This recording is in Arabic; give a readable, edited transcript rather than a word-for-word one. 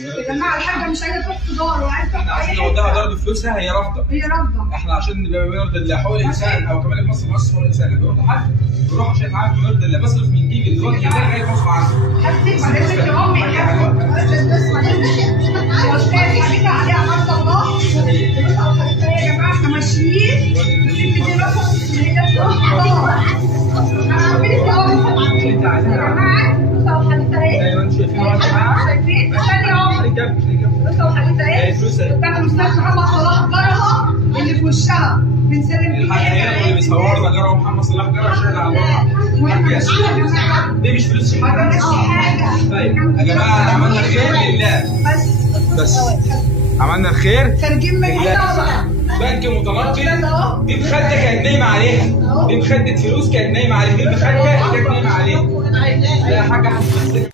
يا جماعه الحاجه مش عايزه تروح تدار وعايزه تروح. احنا عشان نوديها ضرب فلوسها هي رافضه. هي رافضه. احنا عشان بنرضي الله حقوق الانسان او كمان مصر حقوق الانسان بيروح لحد بيروح عشان يتعامل بنرضي الله بصرف من جيبي دلوقتي ده غير غصب عنه. حبيبتي معلش يا امي استاذ حبيبتي عليها مرضى الله. يا جماعه احنا ماشيين الست دي رفضت ان هي تروح تدار. عارفين يا جماعه بصوا حبيبتي اهي. ايوه انتوا شايفين يا جماعه؟ شايفين؟ ثانيه اهو. بصوا حبيبتي اهي. بتاعت الاستاذ محمد صلاح جارها اللي في وشها بنسلم فيها. الحقيقه اللي بيصورنا جرى محمد صلاح جرى شايل على دي مش فلوس حاجه. طيب يا جماعه عملنا خير لله بس عملنا الخير خارجين من هنا. بنك متنقل دي مخده كانت نايمه عليها. دي مخده فلوس كانت نايمه عليها. دي المخده كانت نايمه عليها. لا حاجه حساسه.